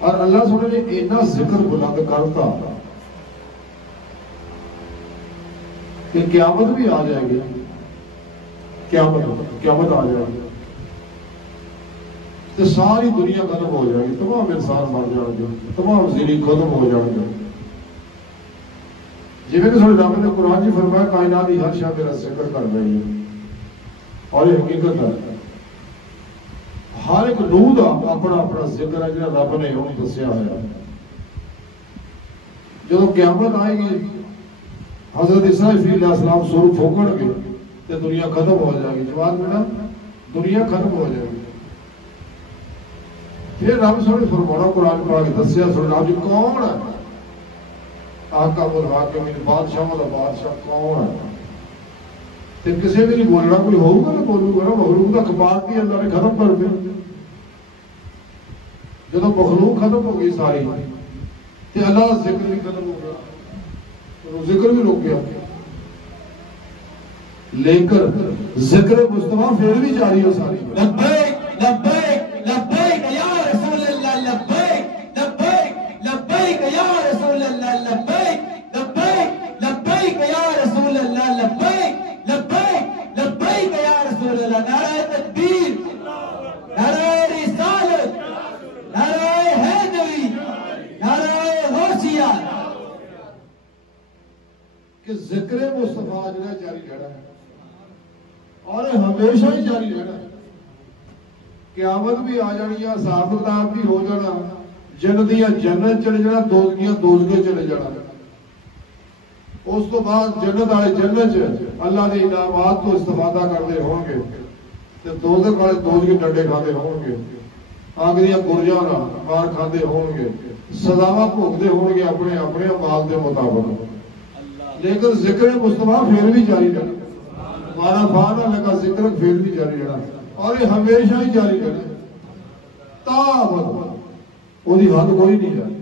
اور اللہ سبحانہ نے اتنا ذکر بلند کرتا کہ قیامت بھی آ جائے گی، قیامت آ جائے گی تو ساری دنیا ختم ہو جائے گی، تمام انسان مر جان گے، تمام زندگی ختم ہو جائے گے. جی میں نے سوچ رہا نے قرآن جی فرمایا کائنات کی ہر شاہ میرا ذکر کر رہی ہے، اور یہ حقیقت ہے. ہر ایک روح کا اپنا اپنا ذکر ہے جہاں رب نے انہوں دسیا ہے. جب قیامت آئے گی حضرت اسرائیل علیہ السلام سور پھونکن گے تو دنیا ختم ہو جائے گی. جواب میں نا دنیا ختم ہو جائے گی. پھر رب سونے فرمانا قرآن پڑھا کے دسیا سونے رب جی کون ہے آقا الحاکم بادشاہوں کا بادشاہ کون ہے. تو کسی بھی نہیں بولنا، کوئی ہوگا نا بولوں گا نا. مخلوق کا کباب بھی اللہ نے ختم کر دیا. جب مخلوق ختم ہو گئی ساری تو اللہ کا ذکر بھی ختم ہو گیا، ذکر بھی رک گیا. لیکن ذکر مصطفیٰ پھر بھی جاری ہو ساری. لبیک لبیک لبیک یا رسول اللہ، لبیک لبیک لبیک یا رسول اللہ، لبیک لبیک لبیک یا رسول اللہ، لبیک لبیک لبیک یا رسول اللہ. نعرہ تکبیر، نعرہ رسالت، نعرہ حیدری، نعرہ غوثیہ. کہ ذکر مصطفیٰ جنہیں جاری رہنا ہے اور ہمیشہ ہی جاری رہنا ہے. قیامت بھی آ جانی ہے، حساب کتاب بھی ہو جانا، جنت یا جنت چلے جانا، دوزگیاں دوزگے چلے جانا. اس کو بعد جنت والے جنت اللہ کے انعامات کو استفادہ کرتے ہوں گے، تو دوزخ والے دوزگے ڈنڈے کھاتے ہوں گے، آگ دیا برجاں مار کھاتے ہوں گے، سزاواں بھوگتے ہوں گے اپنے اپنے اعمال کے مطابق. لیکن ذکر مصطفیٰ پھر بھی جاری رہنا، مانا فانا لگا ذکر پھر بھی جاری رہنا، اور یہ ہمیشہ ہی جاری رہنا. تا وہ حد کوئی نہیں ہے.